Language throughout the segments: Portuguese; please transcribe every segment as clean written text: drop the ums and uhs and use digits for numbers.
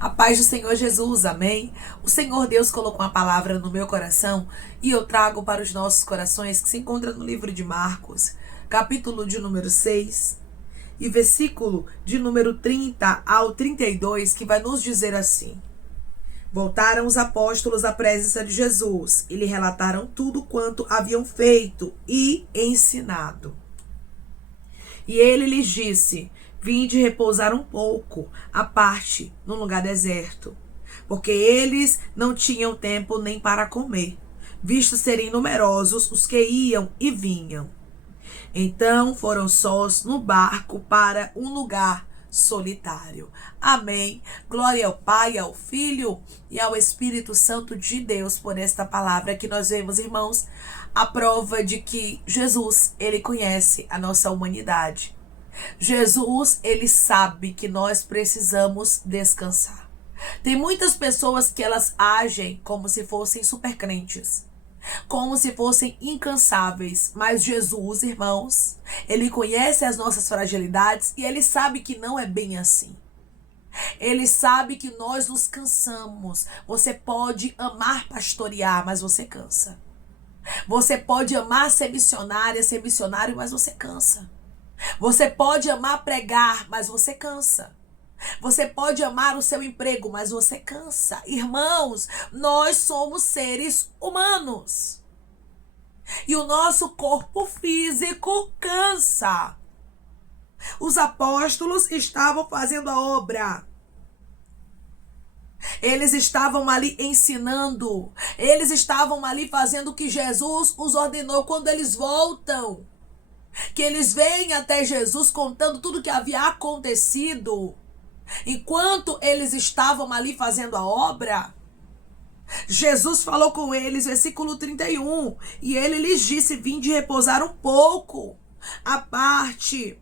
A paz do Senhor Jesus, amém? O Senhor Deus colocou uma palavra no meu coração e eu trago para os nossos corações, que se encontra no livro de Marcos, capítulo de número 6 e versículo de número 30 ao 32, que vai nos dizer assim: Voltaram os apóstolos à presença de Jesus e lhe relataram tudo quanto haviam feito e ensinado. E ele lhes disse: Vinde repousar um pouco, à parte, num lugar deserto. Porque eles não tinham tempo nem para comer, visto serem numerosos os que iam e vinham. Então foram sós no barco para um lugar solitário. Amém. Glória ao Pai, ao Filho e ao Espírito Santo de Deus por esta palavra que nós vemos, irmãos, a prova de que Jesus, ele conhece a nossa humanidade. Jesus, ele sabe que nós precisamos descansar. Tem muitas pessoas que elas agem como se fossem super crentes, como se fossem incansáveis, mas Jesus, irmãos, ele conhece as nossas fragilidades e ele sabe que não é bem assim. Ele sabe que nós nos cansamos. Você pode amar pastorear, mas você cansa. Você pode amar ser missionária, ser missionário, mas você cansa. Você pode amar pregar, mas você cansa. Você pode amar o seu emprego, mas você cansa. Irmãos, nós somos seres humanos. E o nosso corpo físico cansa. Os apóstolos estavam fazendo a obra. Eles estavam ali ensinando. Eles estavam ali fazendo o que Jesus os ordenou. Quando eles voltam, que eles vêm até Jesus contando tudo o que havia acontecido, enquanto eles estavam ali fazendo a obra, Jesus falou com eles, versículo 31, e ele lhes disse: Vinde repousar um pouco, à parte,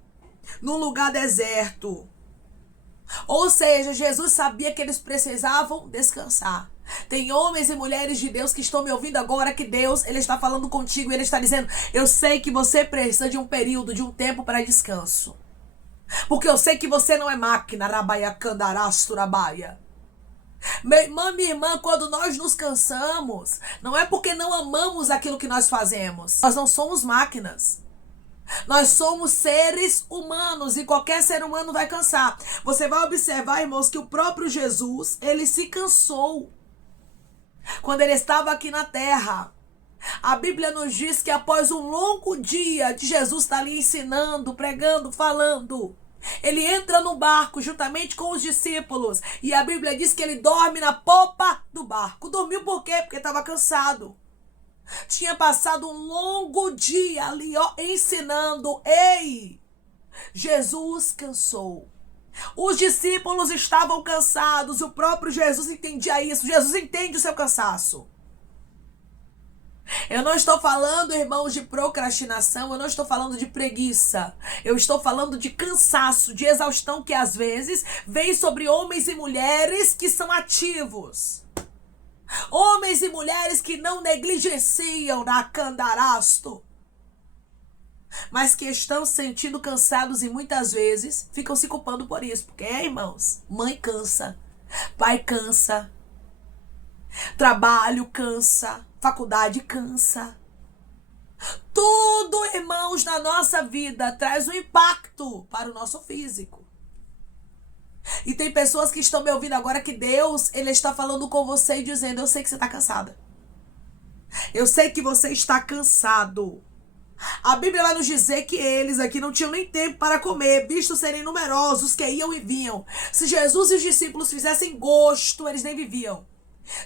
num lugar deserto. Ou seja, Jesus sabia que eles precisavam descansar. Tem homens e mulheres de Deus que estão me ouvindo agora, que Deus, ele está falando contigo, ele está dizendo: eu sei que você precisa de um período, de um tempo para descanso. Porque eu sei que você não é máquina, rabaia candarasturabaia. Meu irmão, minha irmã, quando nós nos cansamos, não é porque não amamos aquilo que nós fazemos. Nós não somos máquinas. Nós somos seres humanos e qualquer ser humano vai cansar. Você vai observar, irmãos, que o próprio Jesus, ele se cansou quando ele estava aqui na terra. A Bíblia nos diz que após um longo dia de Jesus estar ali ensinando, pregando, falando, ele entra no barco juntamente com os discípulos. E a Bíblia diz que ele dorme na popa do barco. Dormiu por quê? Porque estava cansado. Tinha passado um longo dia ali, ensinando. Ei, Jesus cansou. Os discípulos estavam cansados. O próprio Jesus entendia isso. Jesus entende o seu cansaço. Eu não estou falando, irmãos, de procrastinação. Eu não estou falando de preguiça. Eu estou falando de cansaço, de exaustão que às vezes vem sobre homens e mulheres que são ativos. Homens e mulheres que não negligenciam na candarasto, mas que estão se sentindo cansados e muitas vezes ficam se culpando por isso. Porque, irmãos, mãe cansa, pai cansa, trabalho cansa, faculdade cansa. Tudo, irmãos, na nossa vida traz um impacto para o nosso físico. E tem pessoas que estão me ouvindo agora que Deus, ele está falando com você e dizendo: eu sei que você está cansada. Eu sei que você está cansado. A Bíblia vai nos dizer que eles aqui não tinham nem tempo para comer, visto serem numerosos que iam e vinham. Se Jesus e os discípulos fizessem gosto, eles nem viviam.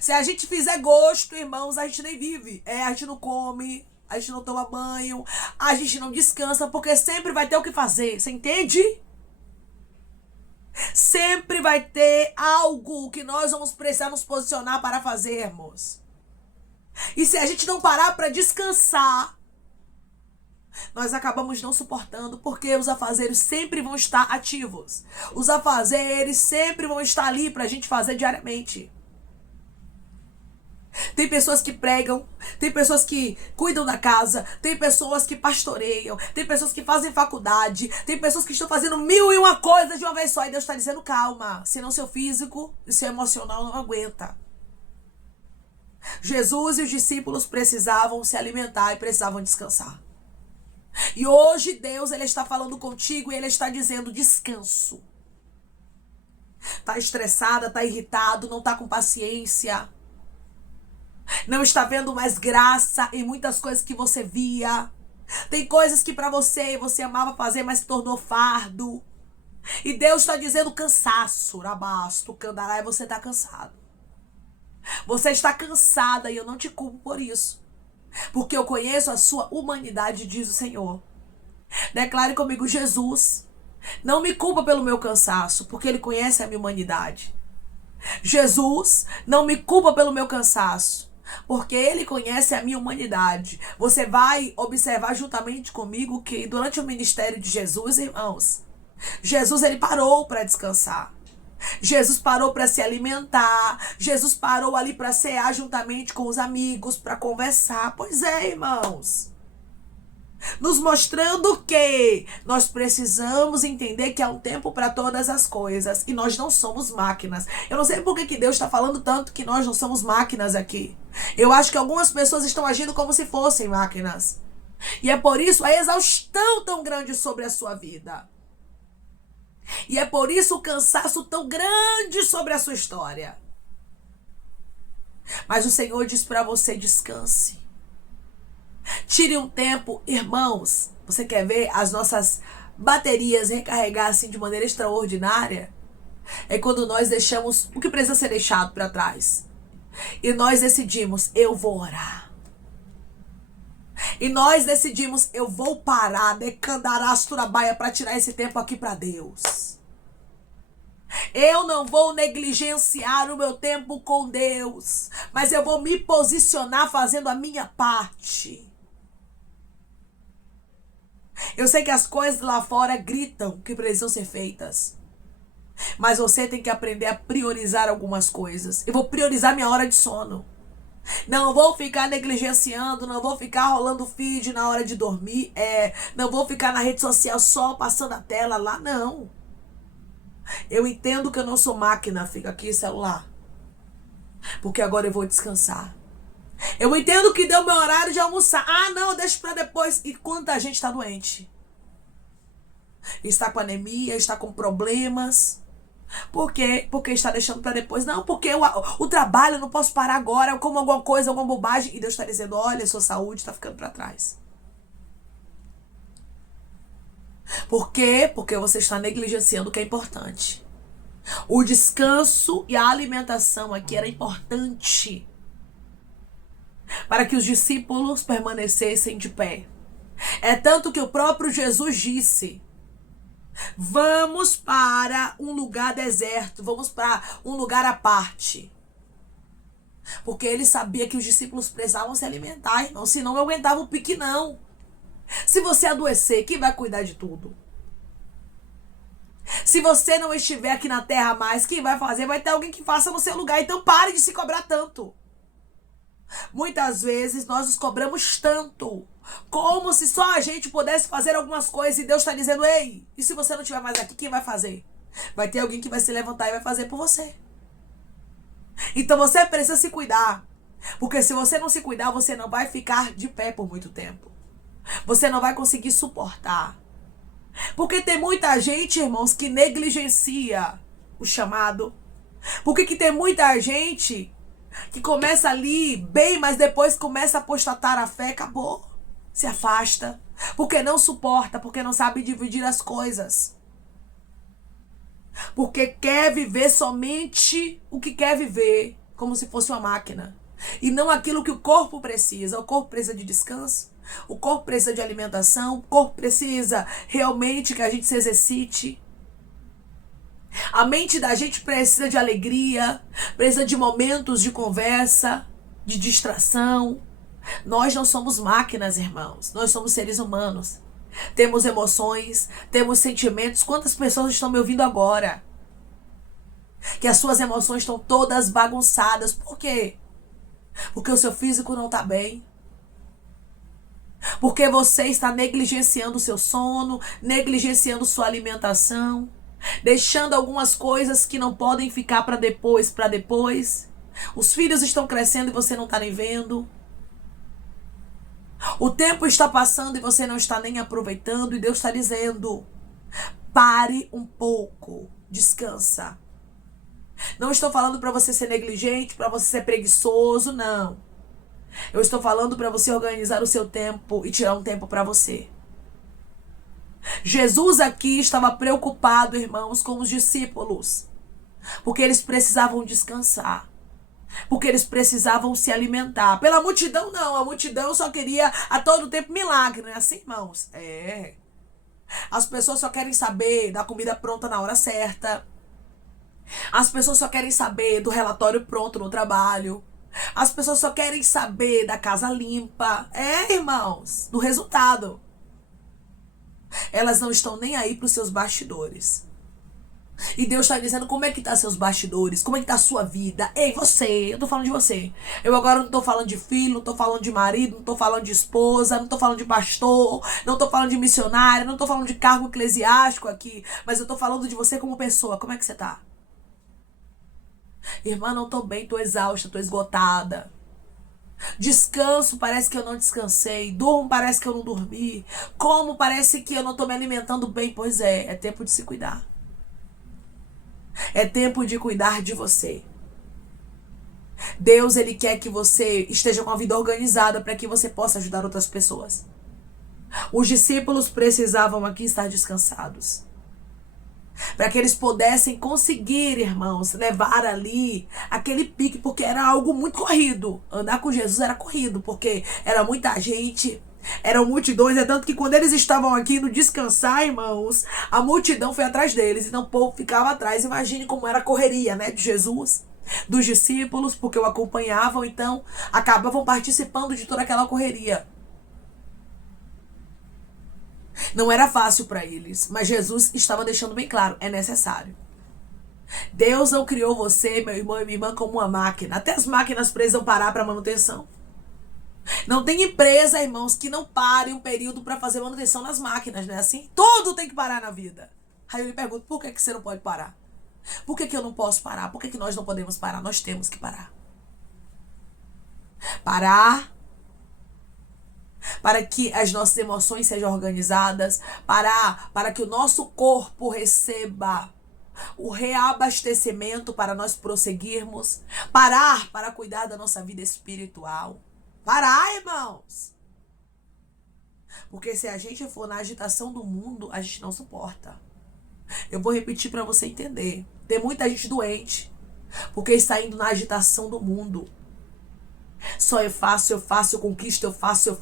Se a gente fizer gosto, irmãos, a gente nem vive. A gente não come, a gente não toma banho, a gente não descansa, porque sempre vai ter o que fazer. Você entende? Sempre vai ter algo que nós vamos precisar nos posicionar para fazermos. E se a gente não parar para descansar, nós acabamos não suportando, porque os afazeres sempre vão estar ativos. Os afazeres sempre vão estar ali para a gente fazer diariamente. Tem pessoas que pregam, tem pessoas que cuidam da casa, tem pessoas que pastoreiam, tem pessoas que fazem faculdade, tem pessoas que estão fazendo 1001 coisas de uma vez só. E Deus está dizendo, calma, senão seu físico e seu emocional não aguenta. Jesus e os discípulos precisavam se alimentar e precisavam descansar. E hoje Deus, Ele está falando contigo e Ele está dizendo descanso. Tá estressada, tá irritado, não tá com paciência. Não está vendo mais graça em muitas coisas que você via. Tem coisas que para você amava fazer, mas se tornou fardo. E Deus está dizendo cansaço, rabasto, candará, e você está cansado. Você está cansada e eu não te culpo por isso. Porque eu conheço a sua humanidade, diz o Senhor. Declare comigo, Jesus, não me culpa pelo meu cansaço, porque Ele conhece a minha humanidade. Jesus, não me culpa pelo meu cansaço, porque Ele conhece a minha humanidade. Você vai observar juntamente comigo que durante o ministério de Jesus, irmãos, Jesus, Ele parou para descansar. Jesus parou para se alimentar. Jesus parou ali para cear juntamente com os amigos, para conversar. Pois é, irmãos. Nos mostrando que nós precisamos entender que há um tempo para todas as coisas. E nós não somos máquinas. Eu não sei por que Deus está falando tanto que nós não somos máquinas aqui. Eu acho que algumas pessoas estão agindo como se fossem máquinas. E é por isso a exaustão tão grande sobre a sua vida. E é por isso o cansaço tão grande sobre a sua história. Mas o Senhor diz para você, descanse. Tire um tempo, irmãos. Você quer ver as nossas baterias recarregar assim de maneira extraordinária? É quando nós deixamos o que precisa ser deixado para trás. E nós decidimos, eu vou orar. E nós decidimos, eu vou parar, decandarasturabaia, para tirar esse tempo aqui para Deus. Eu não vou negligenciar o meu tempo com Deus, mas eu vou me posicionar fazendo a minha parte. Eu sei que as coisas lá fora gritam que precisam ser feitas, mas você tem que aprender a priorizar algumas coisas. Eu vou priorizar minha hora de sono. Não vou ficar negligenciando, não vou ficar rolando feed na hora de dormir, não vou ficar na rede social só passando a tela lá, não. Eu entendo que eu não sou máquina, fica aqui celular, porque agora eu vou descansar. Eu entendo que deu meu horário de almoçar, não, deixa pra depois. E quanta gente está doente, está com anemia, está com problemas. Por quê? Porque está deixando para depois. Não, porque o trabalho eu não posso parar agora. Eu como alguma coisa, alguma bobagem. E Deus está dizendo, olha, sua saúde está ficando para trás. Por quê? Porque você está negligenciando o que é importante. O descanso e a alimentação aqui era importante para que os discípulos permanecessem de pé. É tanto que o próprio Jesus disse, vamos para um lugar deserto, vamos para um lugar à parte. Porque ele sabia que os discípulos precisavam se alimentar, irmão, senão não aguentava o pique, não. Se você adoecer, quem vai cuidar de tudo? Se você não estiver aqui na terra mais, quem vai fazer? Vai ter alguém que faça no seu lugar, então pare de se cobrar tanto. Muitas vezes nós nos cobramos tanto, como se só a gente pudesse fazer algumas coisas e Deus está dizendo, ei, e se você não estiver mais aqui, quem vai fazer? Vai ter alguém que vai se levantar e vai fazer por você. Então você precisa se cuidar, porque se você não se cuidar, você não vai ficar de pé por muito tempo. Você não vai conseguir suportar. Porque tem muita gente, irmãos, que negligencia o chamado. Porque que tem muita gente que começa ali bem, mas depois começa a apostatar a fé, acabou. Se afasta, porque não suporta, porque não sabe dividir as coisas. Porque quer viver somente o que quer viver, como se fosse uma máquina. E não aquilo que o corpo precisa. O corpo precisa de descanso, o corpo precisa de alimentação, o corpo precisa realmente que a gente se exercite. A mente da gente precisa de alegria, precisa de momentos de conversa, de distração. Nós não somos máquinas, irmãos. Nós somos seres humanos. Temos emoções, temos sentimentos. Quantas pessoas estão me ouvindo agora? Que as suas emoções estão todas bagunçadas. Por quê? Porque o seu físico não está bem. Porque você está negligenciando o seu sono, negligenciando sua alimentação, deixando algumas coisas que não podem ficar para depois. Os filhos estão crescendo e você não está nem vendo. O tempo está passando e você não está nem aproveitando. E Deus está dizendo: pare um pouco, descansa. Não estou falando para você ser negligente, para você ser preguiçoso, não. Eu estou falando para você organizar o seu tempo e tirar um tempo para você. Jesus aqui estava preocupado, irmãos, com os discípulos, porque eles precisavam descansar, porque eles precisavam se alimentar. Pela multidão, não. A multidão só queria a todo tempo milagre, não é assim, irmãos? É. As pessoas só querem saber da comida pronta na hora certa. As pessoas só querem saber do relatório pronto no trabalho. As pessoas só querem saber da casa limpa. É, irmãos, do resultado. Elas não estão nem aí para os seus bastidores. E Deus está dizendo: como é que tá seus bastidores? Como é que tá a sua vida? Ei, você, eu tô falando de você. Eu agora não tô falando de filho, não tô falando de marido, não tô falando de esposa, não tô falando de pastor, não tô falando de missionário, não tô falando de cargo eclesiástico aqui. Mas eu tô falando de você como pessoa. Como é que você tá? Irmã, não tô bem, tô exausta, tô esgotada. Descanso, parece que eu não descansei. Durmo, parece que eu não dormi. Como, parece que eu não tô me alimentando bem. Pois é tempo de se cuidar. É tempo de cuidar de você. Deus, Ele quer que você esteja com a vida organizada para que você possa ajudar outras pessoas. Os discípulos precisavam aqui estar descansados, para que eles pudessem conseguir, irmãos, levar ali aquele pique, porque era algo muito corrido. Andar com Jesus era corrido, porque era muita gente, eram multidões. É tanto que quando eles estavam aqui no descansar, irmãos, a multidão foi atrás deles, então o povo ficava atrás. Imagine como era a correria, né, de Jesus, dos discípulos, porque o acompanhavam, então acabavam participando de toda aquela correria. Não era fácil para eles, mas Jesus estava deixando bem claro: é necessário. Deus não criou você, meu irmão e minha irmã, como uma máquina. Até as máquinas precisam parar para manutenção. Não tem empresa, irmãos, que não pare um período para fazer manutenção nas máquinas, não é assim? Tudo tem que parar na vida. Aí eu lhe pergunto: por que você não pode parar? Por que eu não posso parar? Por que nós não podemos parar? Nós temos que parar. Parar para que as nossas emoções sejam organizadas, para que o nosso corpo receba o reabastecimento para nós prosseguirmos, parar para cuidar da nossa vida espiritual. Parar, irmãos! Porque se a gente for na agitação do mundo, a gente não suporta. Eu vou repetir para você entender. Tem muita gente doente porque está indo na agitação do mundo. Só eu faço, eu conquisto, eu faço.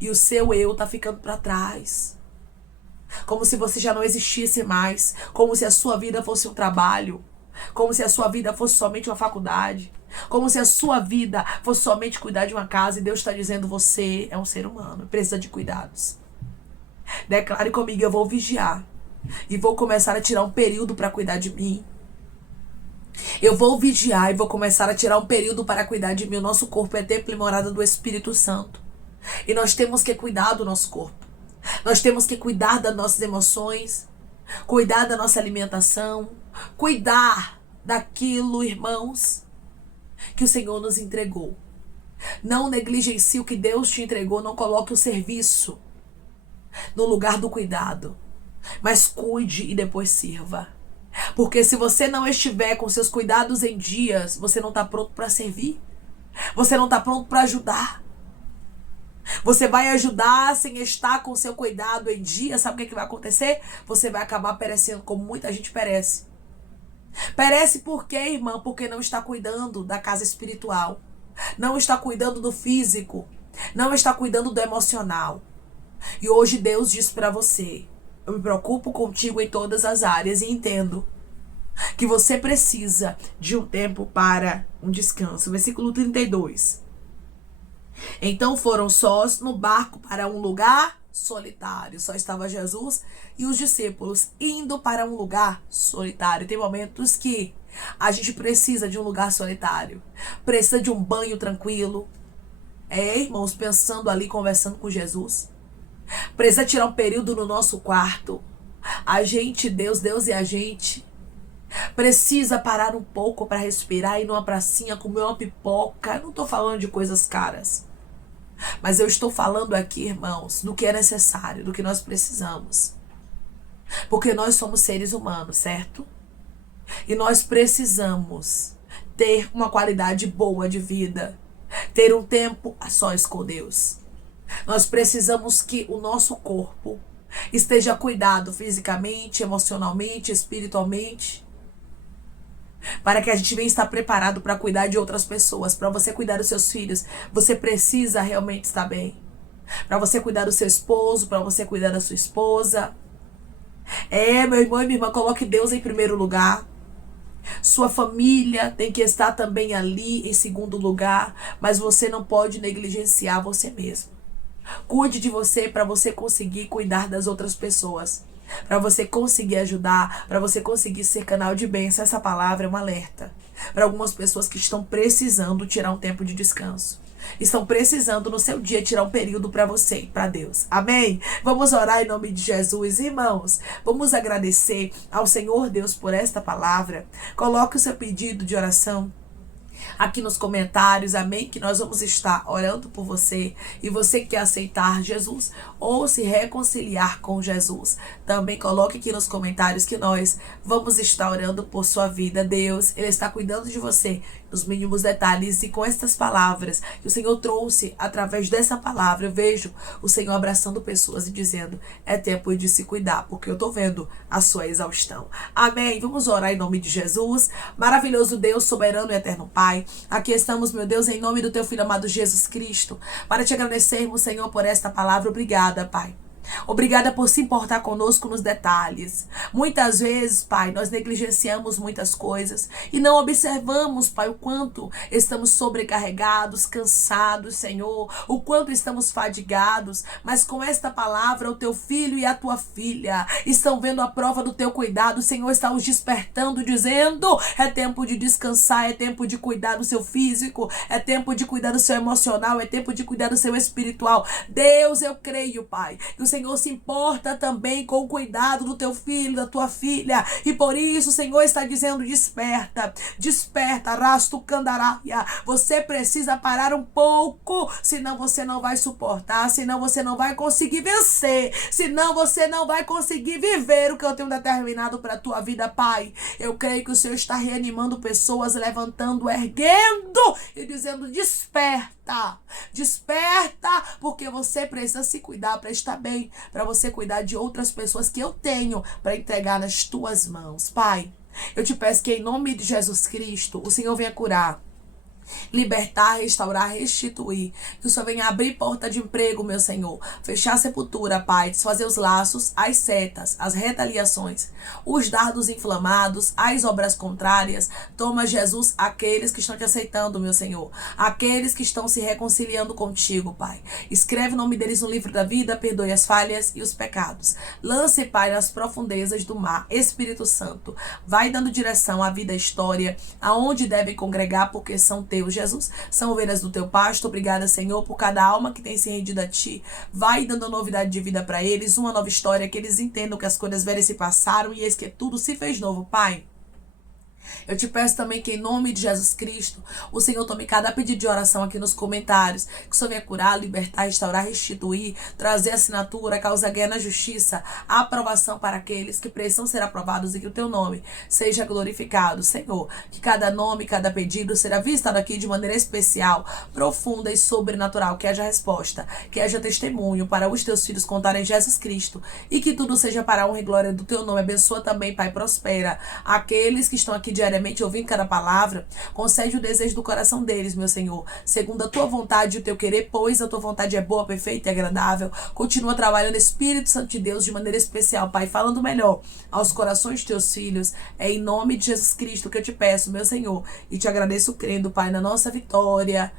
E o seu eu tá ficando para trás. Como se você já não existisse mais. Como se a sua vida fosse um trabalho. Como se a sua vida fosse somente uma faculdade. Como se a sua vida fosse somente cuidar de uma casa. E Deus está dizendo: você é um ser humano, precisa de cuidados. Declare comigo: eu vou vigiar. E vou começar a tirar um período para cuidar de mim. Eu vou vigiar e vou começar a tirar um período para cuidar de mim. O nosso corpo é templo e morada do Espírito Santo. E nós temos que cuidar do nosso corpo. Nós temos que cuidar das nossas emoções, cuidar da nossa alimentação, cuidar daquilo, irmãos, que o Senhor nos entregou. Não negligencie o que Deus te entregou. Não coloque o serviço no lugar do cuidado, mas cuide e depois sirva. Porque se você não estiver com seus cuidados em dias, você não está pronto para servir. Você não está pronto para ajudar. Você vai ajudar sem estar com seu cuidado em dia. Sabe o que vai acontecer? Você vai acabar perecendo como muita gente perece. Perece por quê, irmã? Porque não está cuidando da casa espiritual. Não está cuidando do físico. Não está cuidando do emocional. E hoje Deus diz para você: eu me preocupo contigo em todas as áreas e entendo que você precisa de um tempo para um descanso. Versículo 32. Então foram sós no barco para um lugar solitário. Só estava Jesus e os discípulos indo para um lugar solitário. Tem momentos que a gente precisa de um lugar solitário, precisa de um banho tranquilo. Irmãos, pensando ali, conversando com Jesus. Precisa tirar um período no nosso quarto. A gente, Deus e a gente precisa parar um pouco para respirar, ir numa pracinha, comer uma pipoca. Eu não estou falando de coisas caras, mas eu estou falando aqui, irmãos, do que é necessário, do que nós precisamos. Porque nós somos seres humanos, certo? E nós precisamos ter uma qualidade boa de vida, ter um tempo a sós com Deus. Nós precisamos que o nosso corpo esteja cuidado fisicamente, emocionalmente, espiritualmente, para que a gente venha estar preparado para cuidar de outras pessoas. Para você cuidar dos seus filhos, você precisa realmente estar bem. Para você cuidar do seu esposo, para você cuidar da sua esposa. Meu irmão e minha irmã, coloque Deus em primeiro lugar. Sua família tem que estar também ali em segundo lugar, mas você não pode negligenciar você mesmo. Cuide de você para você conseguir cuidar das outras pessoas, para você conseguir ajudar, para você conseguir ser canal de bênção. Essa palavra é um alerta para algumas pessoas que estão precisando tirar um tempo de descanso. Estão precisando no seu dia tirar um período para você e para Deus. Amém? Vamos orar em nome de Jesus, irmãos. Vamos agradecer ao Senhor Deus por esta palavra. Coloque o seu pedido de oração aqui nos comentários, amém? Que nós vamos estar orando por você. E você que quer aceitar Jesus ou se reconciliar com Jesus, também coloque aqui nos comentários que nós vamos estar orando por sua vida. Deus, Ele está cuidando de você nos mínimos detalhes, e com estas palavras que o Senhor trouxe através dessa palavra, eu vejo o Senhor abraçando pessoas e dizendo: é tempo de se cuidar, porque eu estou vendo a sua exaustão. Amém? Vamos orar em nome de Jesus. Maravilhoso Deus, soberano e eterno Pai, aqui estamos, meu Deus, em nome do teu Filho amado Jesus Cristo, para te agradecermos, Senhor, por esta palavra. Obrigada, Pai. Obrigada por se importar conosco nos detalhes. Muitas vezes, Pai, nós negligenciamos muitas coisas e não observamos, Pai, o quanto estamos sobrecarregados, cansados, Senhor, o quanto estamos fadigados. Mas com esta palavra, o teu filho e a tua filha estão vendo a prova do teu cuidado. O Senhor está os despertando, dizendo: é tempo de descansar, é tempo de cuidar do seu físico, é tempo de cuidar do seu emocional, é tempo de cuidar do seu espiritual. Deus, eu creio, Pai, que o Senhor se importa também com o cuidado do teu filho, da tua filha. E por isso o Senhor está dizendo: desperta, desperta, rasto candaraia. Você precisa parar um pouco, senão você não vai suportar, senão você não vai conseguir vencer, senão você não vai conseguir viver o que eu tenho determinado para a tua vida, Pai. Eu creio que o Senhor está reanimando pessoas, levantando, erguendo e dizendo: desperta, desperta, porque você precisa se cuidar para estar bem, para você cuidar de outras pessoas que eu tenho para entregar nas tuas mãos. Pai, eu te peço que em nome de Jesus Cristo o Senhor venha curar, libertar, restaurar, restituir. Que o Senhor venha abrir porta de emprego, meu Senhor. Fechar a sepultura, Pai. Desfazer os laços, as setas, as retaliações, os dardos inflamados, as obras contrárias. Toma, Jesus, aqueles que estão te aceitando, meu Senhor. Aqueles que estão se reconciliando contigo, Pai. Escreve o nome deles no livro da vida, perdoe as falhas e os pecados. Lance, Pai, nas profundezas do mar. Espírito Santo, vai dando direção à vida, à história, aonde devem congregar, porque são teus, Jesus, são ovelhas do teu pasto. Obrigada, Senhor, por cada alma que tem se rendido a ti. Vai dando novidade de vida para eles, uma nova história, que eles entendam que as coisas velhas se passaram e eis que tudo se fez novo, Pai. Eu te peço também que em nome de Jesus Cristo, o Senhor tome cada pedido de oração aqui nos comentários, que o Senhor venha curar, libertar, restaurar, restituir, trazer assinatura, causar guerra na justiça, a aprovação para aqueles que precisam ser aprovados e que o teu nome seja glorificado, Senhor. Que cada nome, cada pedido será visitado aqui de maneira especial, profunda e sobrenatural, que haja resposta, que haja testemunho para os teus filhos contarem Jesus Cristo e que tudo seja para a honra e glória do teu nome. Abençoa também, Pai, prospera aqueles que estão aqui diariamente ouvindo cada palavra. Concede o desejo do coração deles, meu Senhor, segundo a tua vontade e o teu querer, pois a tua vontade é boa, perfeita e agradável. Continua trabalhando, Espírito Santo de Deus, de maneira especial, Pai, falando melhor aos corações de teus filhos. É em nome de Jesus Cristo que eu te peço, meu Senhor, e te agradeço crendo, Pai, na nossa vitória.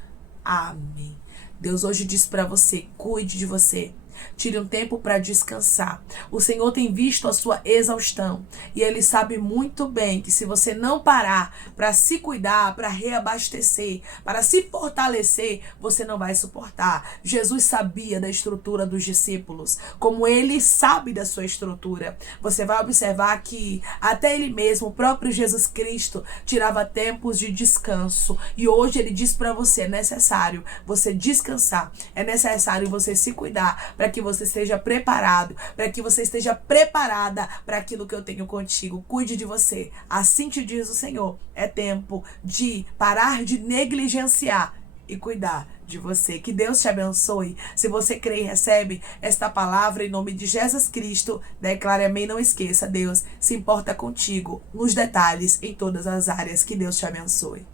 Amém. Deus hoje diz para você: cuide de você. Tire um tempo para descansar. O Senhor tem visto a sua exaustão e Ele sabe muito bem que se você não parar para se cuidar, para reabastecer, para se fortalecer, você não vai suportar. Jesus sabia da estrutura dos discípulos, como Ele sabe da sua estrutura. Você vai observar que até Ele mesmo, o próprio Jesus Cristo, tirava tempos de descanso. E hoje Ele diz para você, é necessário você descansar, é necessário você se cuidar para que você seja preparado, para que você esteja preparada para aquilo que eu tenho contigo. Cuide de você. Assim te diz o Senhor. É tempo de parar de negligenciar e cuidar de você. Que Deus te abençoe. Se você crê e recebe esta palavra em nome de Jesus Cristo, declare amém. Não esqueça, Deus se importa contigo nos detalhes, em todas as áreas. Que Deus te abençoe.